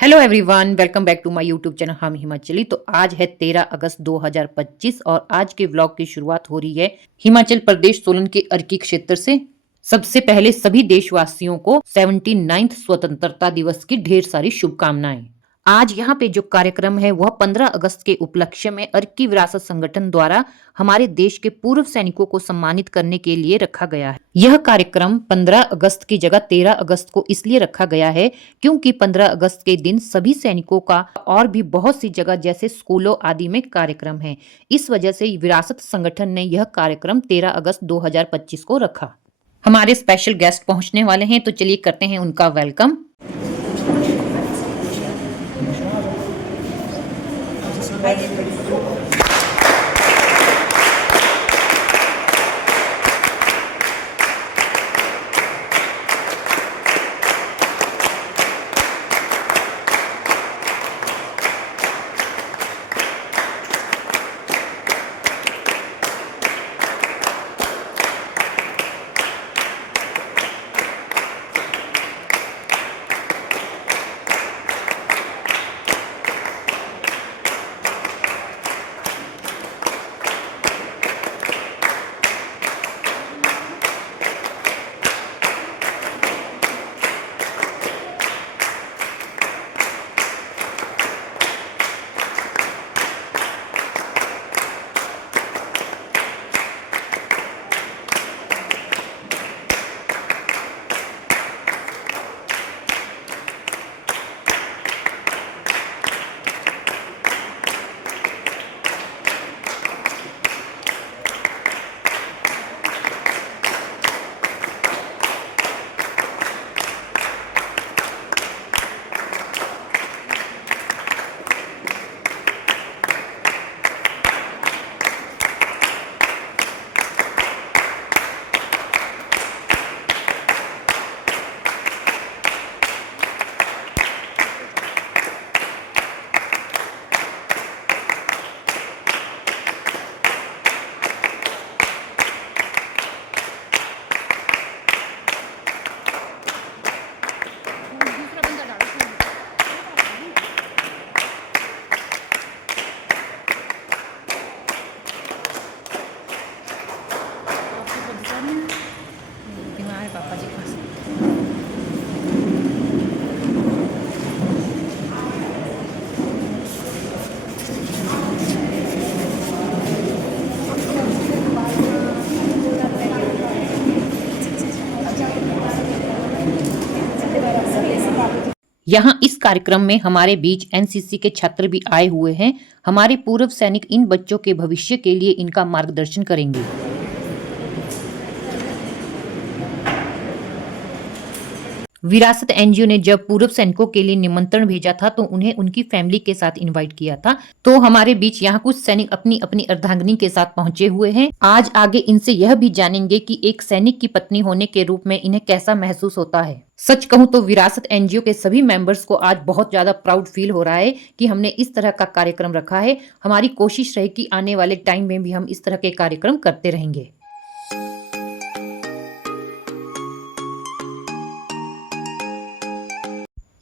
Hello everyone, welcome back to my YouTube channel Hum Himachali. तो आज है 13 अगस्त 2025 और आज के व्लॉग की शुरुआत हो रही है हिमाचल प्रदेश सोलन के अर्की क्षेत्र से। सबसे पहले सभी देशवासियों को 79th स्वतंत्रता दिवस की ढेर सारी शुभकामनाएं। आज यहाँ पे जो कार्यक्रम है वह 15 अगस्त के उपलक्ष्य में अर्की विरासत संगठन द्वारा हमारे देश के पूर्व सैनिकों को सम्मानित करने के लिए रखा गया है। यह कार्यक्रम 15 अगस्त की जगह 13 अगस्त को इसलिए रखा गया है क्योंकि 15 अगस्त के दिन सभी सैनिकों का और भी बहुत सी जगह जैसे स्कूलों आदि में कार्यक्रम है। इस वजह से विरासत संगठन ने यह कार्यक्रम 13 अगस्त 2025 को रखा। हमारे स्पेशल गेस्ट पहुंचने वाले हैं, तो चलिए करते हैं उनका वेलकम। पापा जी पास यहाँ इस कार्यक्रम में हमारे बीच एनसीसी के छात्र भी आए हुए हैं। हमारे पूर्व सैनिक इन बच्चों के भविष्य के लिए इनका मार्गदर्शन करेंगे। विरासत एनजीओ ने जब पूर्व सैनिकों के लिए निमंत्रण भेजा था तो उन्हें उनकी फैमिली के साथ इनवाइट किया था। तो हमारे बीच यहाँ कुछ सैनिक अपनी अपनी अर्धांगिनी के साथ पहुंचे हुए हैं। आज आगे इनसे यह भी जानेंगे कि एक सैनिक की पत्नी होने के रूप में इन्हें कैसा महसूस होता है। सच कहूं तो विरासत एनजीओ के सभी मेंबर्स को आज बहुत ज्यादा प्राउड फील हो रहा है कि हमने इस तरह का कार्यक्रम रखा है। हमारी कोशिश रहे कि आने वाले टाइम में भी हम इस तरह के कार्यक्रम करते रहेंगे।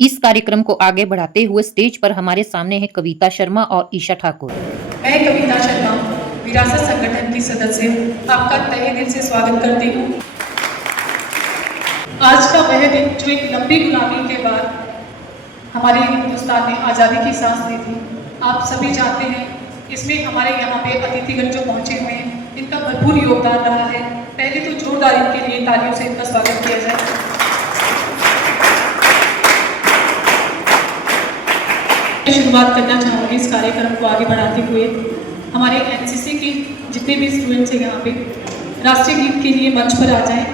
इस कार्यक्रम को आगे बढ़ाते हुए स्टेज पर हमारे सामने है कविता शर्मा और ईशा ठाकुर। मैं कविता शर्मा विरासत संगठन की सदस्य आपका तहे दिल से स्वागत करती हूँ। आज का वह दिन जो एक लंबी गुलामी के बाद हमारे हिंदुस्तान ने आज़ादी की सांस ली थी, आप सभी जानते हैं। इसमें हमारे यहाँ पे अतिथिगण जो पहुँचे हुए हैं, इनका भरपूर योगदान रहा है। पहले तो जोरदार इनके लिए तालियों से इनका स्वागत किया जाए। शुरुआत करना चाहूँगी इस कार्यक्रम को आगे बढ़ाते हुए। हमारे एनसीसी के जितने भी स्टूडेंट्स हैं यहाँ पे राष्ट्रीय गीत के लिए मंच पर आ जाएं।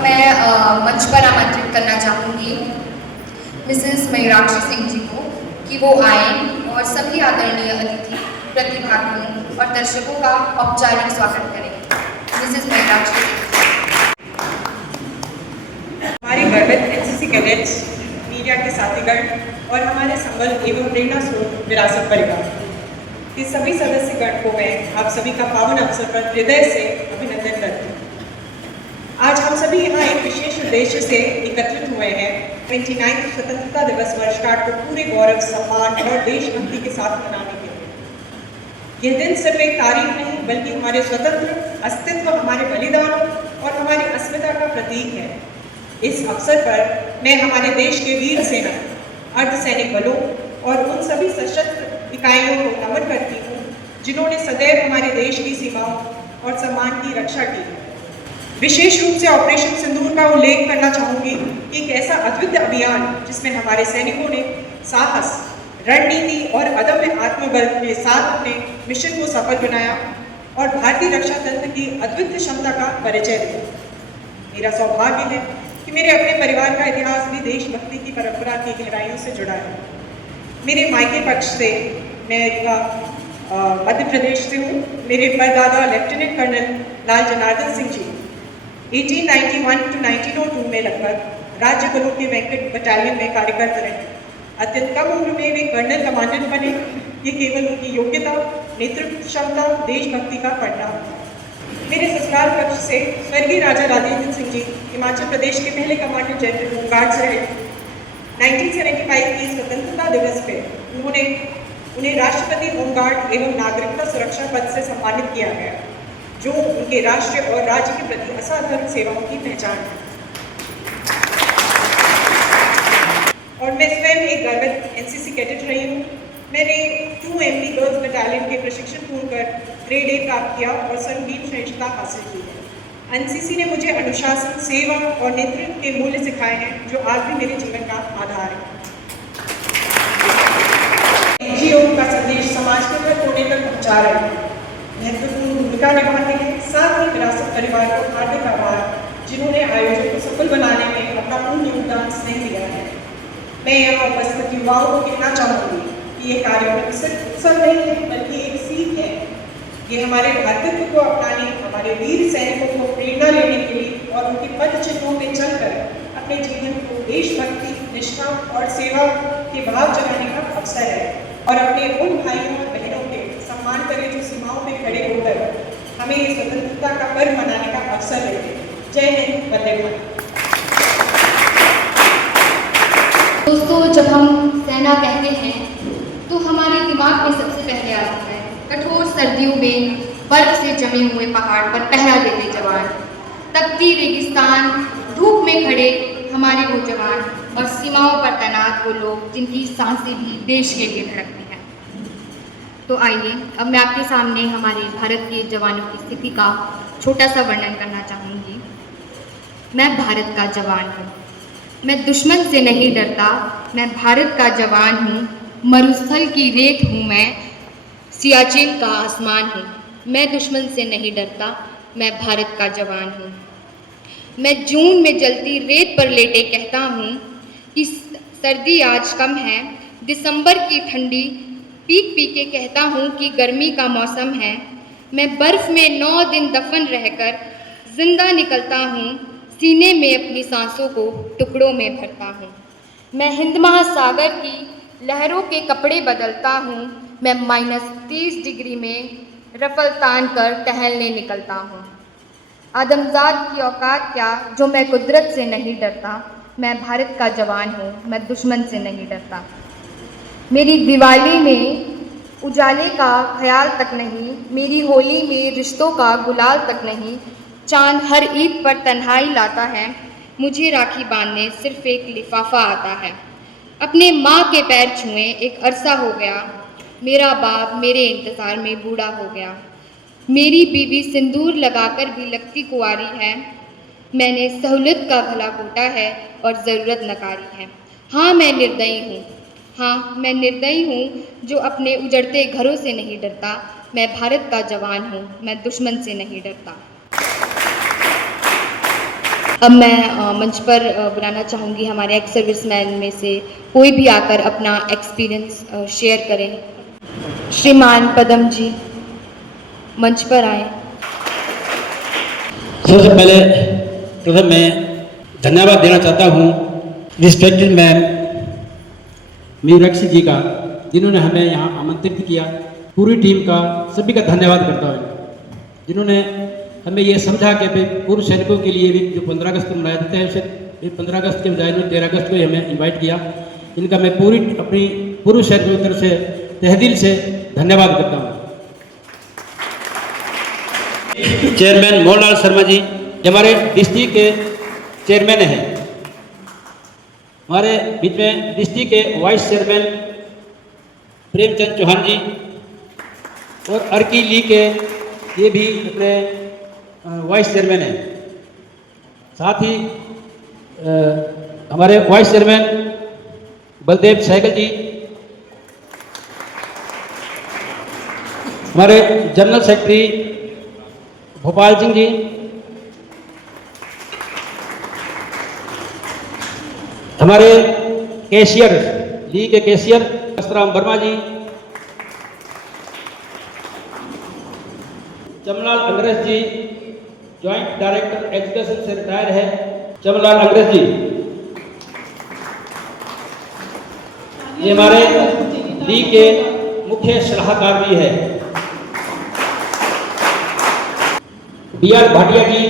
मैं मंच पर आमंत्रित करना चाहूँगी मिसेस मयूराक्षी सिंह जी को कि वो आए और सभी आदरणीय अतिथि, प्रतिभागियों और दर्शकों का औपचारिक स्वागत करें। मिसेस मयूराक्षी सिंह। हमारे गर्वित एनसीसी कैडेट्स, मीडिया के साथीगण और हमारे संबल एवं प्रेरणा स्रोत विरासत परिवार के सभी सदस्यगण को मैं आप सभी का पावन अवसर पर हृदय से अभिनंदन करती हूँ। आज हम सभी यहाँ एक विशेष उद्देश्य से एकत्रित हुए हैं। 29 स्वतंत्रता दिवस वर्षगांठ को पूरे गौरव, सम्मान और देशभक्ति के साथ मनाने के लिए। यह दिन सिर्फ एक तारीख नहीं बल्कि हमारे स्वतंत्र अस्तित्व, हमारे बलिदानों और हमारी अस्मिता का प्रतीक है। इस अवसर पर मैं हमारे देश के वीर सेना, अर्धसैनिक बलों और उन सभी सशस्त्र इकाइयों को नमन करती हूँ जिन्होंने सदैव हमारे देश की सीमाओं और सम्मान की रक्षा की है। विशेष रूप से ऑपरेशन सिंदूर का उल्लेख करना चाहूँगी कि एक ऐसा अद्वितीय अभियान जिसमें हमारे सैनिकों ने साहस, रणनीति और अदम्य आत्मबल के साथ अपने मिशन को सफल बनाया और भारतीय रक्षा तंत्र की अद्वितीय क्षमता का परिचय दिया। मेरा सौभाग्य है कि मेरे अपने परिवार का इतिहास भी देशभक्ति की परंपरा की गहराइयों से जुड़ा है। मेरे मायके पक्ष से मैं मध्य प्रदेश से हूँ। मेरे परदादा lieutenant colonel Lal Janardan Singh ji 1891 to 1902 में लगभग राज्य बलों के वेंकट बटालियन में कार्यरत रहे। अत्यंत कम उम्र में वे कर्नल कमांडेंट बने। ये केवल उनकी योग्यता, नेतृत्व क्षमता, देशभक्ति का परिणाम था। मेरे ससुराल पक्ष से स्वर्गीय राजा राजेंद्र सिंह जी हिमाचल प्रदेश के पहले कमांडेंट जनरल होमगार्ड्स रहे। 1975 की स्वतंत्रता दिवस पे उन्हें राष्ट्रपति होमगार्ड एवं नागरिकता सुरक्षा पद से सम्मानित किया गया, जो उनके राष्ट्र और राज्य के प्रति असाधारण सेवाओं की पहचान है। और मैं स्वयं एक गर्वित एनसीसी कैडेट रही हूँ। मैंने 2MB गर्ल्स बटालियन के प्रशिक्षण पूर्ण कर ग्रेड A प्राप्त किया और सर्ववीर श्रेष्ठता हासिल की है। एनसीसी ने मुझे अनुशासन, सेवा और नेतृत्व के मूल्य सिखाए हैं जो आज भी मेरे जीवन का आधार है। NGO का संदेश समाज के हर कोने तक पहुँचा रहे हैं, महत्वपूर्ण भूमिका निभाते हैं। साथ ही विरासत परिवार को हार्दिक आभार जिन्होंने आयोजन को सफल बनाने में अपना पूर्ण योगदान स्नेह दिया है। मैं यहाँ उपस्थित युवाओं को कहना चाहूँगी कि ये कार्यक्रम सिर्फ उत्सव नहीं है बल्कि एक सीख है। ये हमारे भारतत्व को अपनाने, हमारे वीर सैनिकों को प्रेरणा लेने के लिए और उनके पद चिन्हों में चलकर अपने जीवन को देशभक्ति, निष्ठा और सेवा के भाव जगाने का अवसर है और अपने उन भाइयों और बहनों के सम्मान करें जो सीमाओं में खड़े होकर हमें इस स्वतंत्रता का पर्व मनाने का अवसर देते हैं। जय हिंद, वंदे मातरम। दोस्तों, जब हम सेना कहते हैं तो हमारे दिमाग में सबसे पहले आता है कठोर सर्दियों में बर्फ से जमे हुए पहाड़ पर पहरा देते जवान, तपती रेगिस्तान धूप में खड़े हमारे वो जवान और सीमाओं पर तैनात वो लोग जिनकी सांसें भी देश के लिए धड़कती हैं। तो आइए अब मैं आपके सामने हमारे भारत के जवानों की स्थिति का छोटा सा वर्णन करना चाहूँगी। मैं भारत का जवान हूँ, मैं दुश्मन से नहीं डरता, मैं भारत का जवान हूँ। मरुस्थल की रेत हूँ मैं, सियाचिन का आसमान हूँ। मैं दुश्मन से नहीं डरता, मैं भारत का जवान हूँ। मैं जून में जलती रेत पर लेटे कहता हूँ कि सर्दी आज कम है, दिसंबर की ठंडी पीक पी के कहता हूँ कि गर्मी का मौसम है। मैं बर्फ़ में 9 दिन दफन रहकर जिंदा निकलता हूँ, सीने में अपनी सांसों को टुकड़ों में भरता हूँ। मैं हिंद महासागर की लहरों के कपड़े बदलता हूँ। मैं -30 डिग्री में रफल तान कर टहलने निकलता हूँ। आदमजाद की औकात क्या जो मैं कुदरत से नहीं डरता, मैं भारत का जवान हूँ, मैं दुश्मन से नहीं डरता। मेरी दिवाली में उजाले का ख्याल तक नहीं, मेरी होली में रिश्तों का गुलाल तक नहीं। चांद हर ईद पर तन्हाई लाता है, मुझे राखी बांधने सिर्फ एक लिफाफा आता है। अपने माँ के पैर छुए एक अरसा हो गया, मेरा बाप मेरे इंतज़ार में बूढ़ा हो गया। मेरी बीवी सिंदूर लगाकर भी लगती कुंवारी है, मैंने सहूलत का भला घोटा है और ज़रूरत नकारी है। हाँ मैं निर्दयी हूँ, हाँ मैं निर्दयी हूँ जो अपने उजड़ते घरों से नहीं डरता। मैं भारत का जवान हूँ, मैं दुश्मन से नहीं डरता। अब मैं मंच पर बुलाना चाहूँगी हमारे एक्स सर्विसमैन में से कोई भी आकर अपना एक्सपीरियंस शेयर करें। श्रीमान पदम जी मंच पर आए। सबसे पहले तो मैं धन्यवाद देना चाहता हूँ रिस्पेक्टेड मैम मीनाक्षी जी का, जिन्होंने हमें यहाँ आमंत्रित किया। पूरी टीम का सभी का धन्यवाद करता हूँ, जिन्होंने हमें ये समझा कि पूर्व सैनिकों के लिए भी जो 15 अगस्त को मनाया जाता है उसे 15 अगस्त के बजाय 13 अगस्त को ही हमें इन्वाइट किया। इनका मैं पूरी अपनी पूर्व सैनिकों की तरफ से तहदिल से धन्यवाद करता हूँ। चेयरमैन मोहनलाल शर्मा जी हमारे डिस्ट्रिक्ट के चेयरमैन हैं। हमारे बीच में डिस्ट्रिक्ट के वाइस चेयरमैन प्रेमचंद चौहान जी और अर्की ली के ये भी अपने वाइस चेयरमैन हैं। साथ ही हमारे वाइस चेयरमैन बलदेव सहगल जी, हमारे जनरल सेक्रेटरी भोपाल सिंह जी, हमारे कैशियर ली के कैशियर राम वर्मा जी, चमनलाल अंग्रेज जी जॉइंट डायरेक्टर एजुकेशन से रिटायर है, चमनलाल अंग्रेज जी। ये हमारे ली के मुख्य सलाहकार भी है। BR भाटिया जी,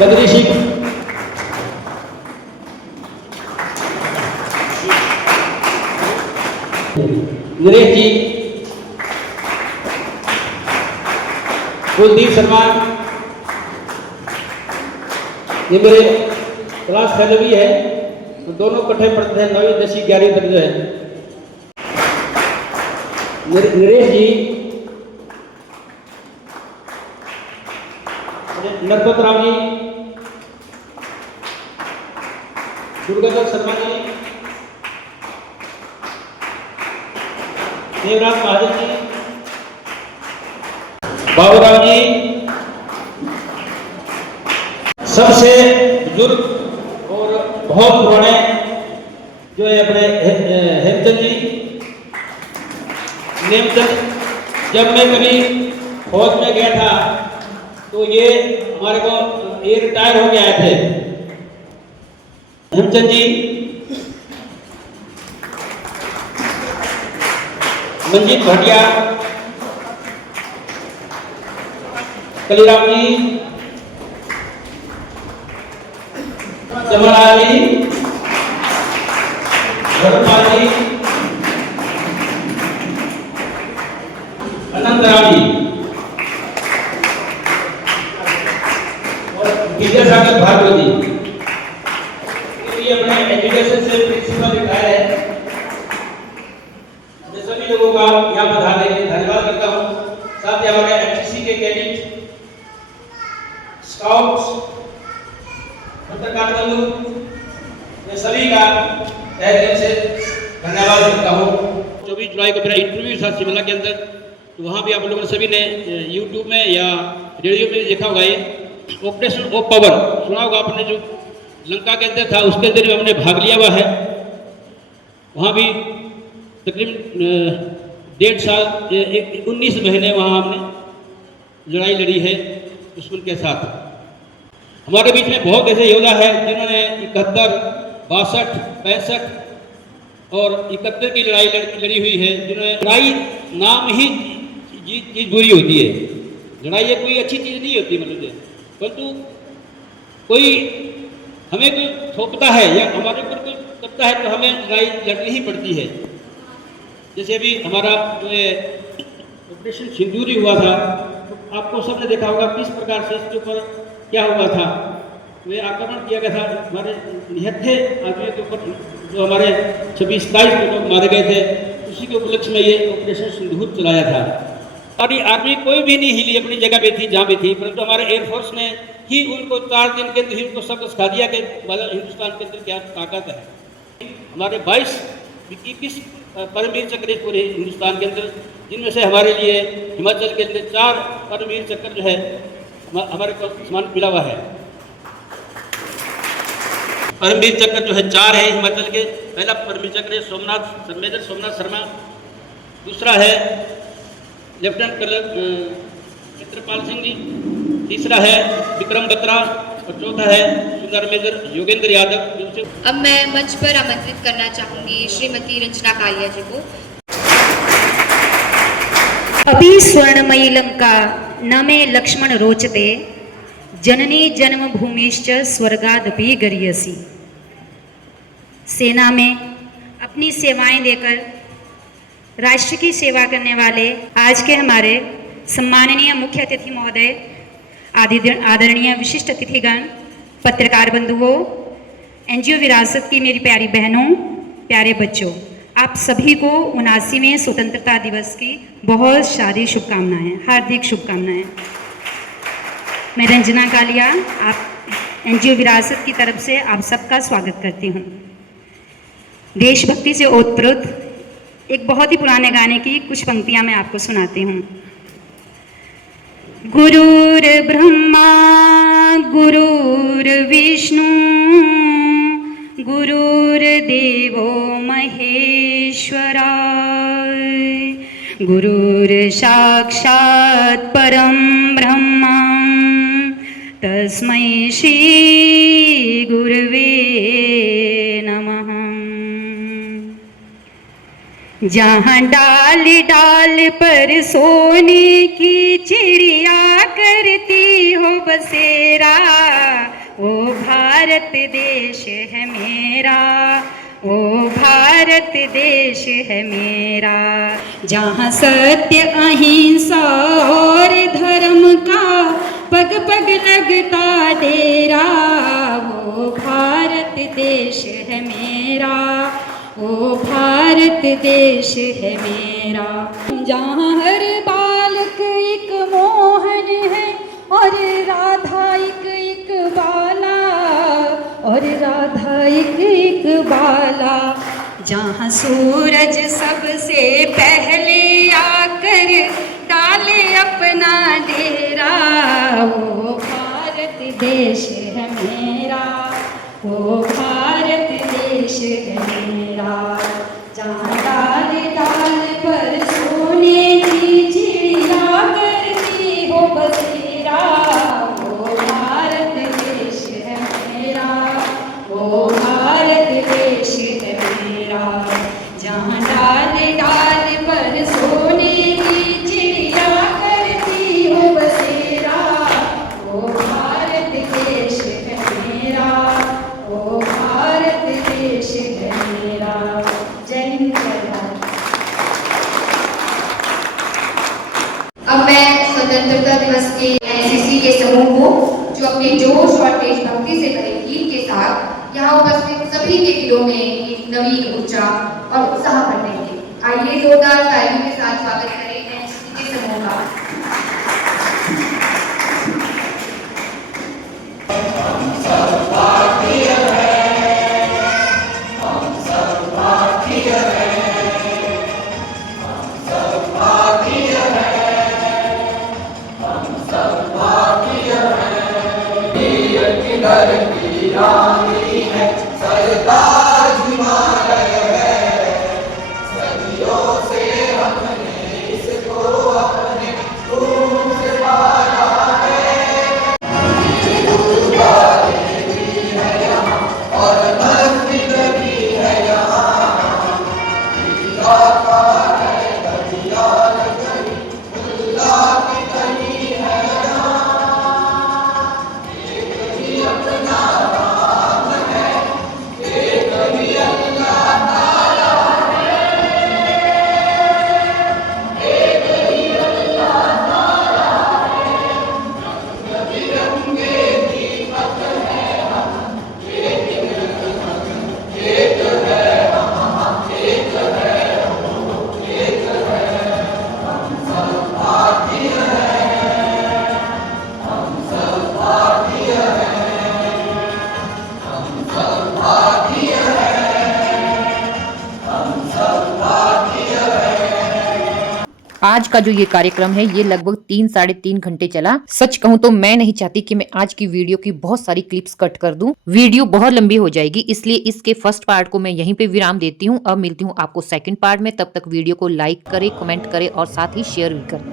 बद्री सिंह, नरेश जी, कुलदीप शर्मा, ये मेरे क्लास फेलो भी है, तो दोनों इकट्ठे पढ़ते हैं 9वीं 10वीं 11वीं तक जो है। नरेश जी, नरपत राव जी, दुर्गाधर शर्मा जी, देवराज महाजन जी, बाबूराव जी, सबसे बुजुर्ग और बहुत पुराने जो है अपने हेमचंद जी, नेमचंद। जब मैं कभी फौज में गया था तो ये हमारे को ये रिटायर हो के आए थे। हेमचंद जी, मंजीत भाटिया, कलीराम जी, जमलाल जी, भरतपाल जी, अनंतराम जी और विद्यासागर भार्गव जी। ये अपने एजुकेशन से प्रिंसिपल रिटायर है। मैं सभी लोगों का यहाँ बधाई देने धन्यवाद करता हूँ। साथ ही हमारे एनसीसी के कैडेट, स्काउट्स, पत्रकार बंधु, मैं सभी का तहे दिल से धन्यवाद करता हूँ। 24 जुलाई को मेरा इंटरव्यू था शिमला के अंदर, तो वहाँ भी आप लोगों ने सभी ने यूट्यूब में या रेडियो में देखा होगा। ये ऑपरेशन ऑफ पावर सुना होगा आपने, जो लंका के अंदर था, उसके अंदर भी हमने भाग लिया हुआ है। वहाँ भी तकरीबन 1.5 साल 19 महीने वहाँ हमने लड़ाई लड़ी है दुश्मन के साथ। हमारे बीच में बहुत ऐसे योद्धा है जिन्होंने 71, 62, 65 और 71 की लड़ाई लड़ी हुई है, जिन्होंने लड़ाई नाम ही चीज़ बुरी होती है। लड़ाई ये कोई अच्छी चीज़ नहीं होती, मतलब परंतु कोई हमें कोई थोपता है या हमारे ऊपर कोई करता है तो हमें लड़ाई लड़नी ही पड़ती है। जैसे अभी हमारा जो है ऑपरेशन सिंदूरी हुआ था, तो आपको सबने देखा होगा किस प्रकार से इसके ऊपर क्या हुआ था। वे आक्रमण किया गया था हमारे निहत्थे आदमी के ऊपर, जो हमारे 26-27 लोग मारे गए थे। उसी के उपलक्ष्य में ये ऑपरेशन सिंदूर चलाया था। हमारी आर्मी कोई भी नहीं हिली, अपनी जगह पे थी जहाँ पे थी, परंतु हमारे एयरफोर्स ने ही उनको 4 दिन के अंदर ही उनको सबक सिखा दिया कि हिंदुस्तान के अंदर क्या ताकत है। हमारे 22 परमवीर चक्र पूरे हिंदुस्तान के अंदर जिनमें से हमारे लिए हिमाचल के लिए 4 परमवीर चक्र जो है हमारे को सम्मान मिला हुआ है। परमवीर चक्र जो है 4 है हिमाचल के। पहला परमवीर चक्र है मेजर सोमनाथ शर्मा, दूसरा है लेफ्टिनेंट कर्नल चित्रपाल सिंह जी, तीसरा है विक्रम बत्रा और चौथा है सुंदर मेजर योगेंद्र यादव। अब मैं मंच पर आमंत्रित करना चाहूंगी श्रीमती रंजना कालिया जी को। अभी स्वर्णमयी लंका न मे लक्ष्मण रोचते, जननी जन्मभूमिश्च स्वर्गादपि गरीयसी। सेना में अपनी सेवाएं देकर राष्ट्र की सेवा करने वाले आज के हमारे सम्माननीय मुख्य अतिथि महोदय, आदरणीय विशिष्ट अतिथिगण, पत्रकार बंधुओं, एनजीओ विरासत की मेरी प्यारी बहनों, प्यारे बच्चों, आप सभी को 79वें स्वतंत्रता दिवस की बहुत सारी शुभकामनाएं, हार्दिक शुभकामनाएं। मैं रंजना कालिया आप एनजीओ विरासत की तरफ से आप सबका स्वागत करती हूँ। देशभक्ति से ओतप्रोत एक बहुत ही पुराने गाने की कुछ पंक्तियां मैं आपको सुनाती हूँ। गुरुर् ब्रह्मा गुरुर्विष्णु गुरुर्देवो महेश्वरा, गुरुर्साक्षात् परं ब्रह्म तस्मै श्री गुरवे नमः। जहाँ डाल डाल पर सोने की चिड़िया करती हो बसेरा, ओ भारत देश है मेरा, ओ भारत देश है मेरा। जहाँ सत्य अहिंसा और धर्म का पग पग लगता डेरा, वो भारत देश है मेरा, ओ भारत देश है मेरा। जहाँ हर बालक एक मोहन है और राधा एक बाला, और राधा एक बाला। जहाँ सूरज सबसे पहले आकर डाले अपना डेरा, वो भारत देश है मेरा, वो भारत देश है मेरा। जहाँ डाल डाल पर सोने की चिड़िया करती हो बसेरा, वो भारत देश है मेरा, वो भारत देश है मेरा। जहाँ डाल डाल पर सोने की चिड़िया करती हो बसेरा, वो भारत देश है मेरा, वो भारत देश है मेरा। जय हिंद, जय भारत। अब मैं स्वतंत्रता दिवस के एनसीसी के समूह को, जो अपने जोश और देशभक्ति से भरे गीत के साथ यहाँ उपस्थित सभी के दिलों में एक नवीन ऊर्जा और उत्साह भर देंगे। आइए जोरदार तालियों के साथ स्वागत करें एनसीसी के समूह का। आज का जो ये कार्यक्रम है ये लगभग 3-3.5 घंटे चला। सच कहूँ तो मैं नहीं चाहती कि मैं आज की वीडियो की बहुत सारी क्लिप्स कट कर दूं। वीडियो बहुत लंबी हो जाएगी, इसलिए इसके फर्स्ट पार्ट को मैं यहीं पे विराम देती हूँ। अब मिलती हूँ आपको सेकंड पार्ट में। तब तक वीडियो को लाइक करें, कमेंट करें और साथ ही शेयर भी करें।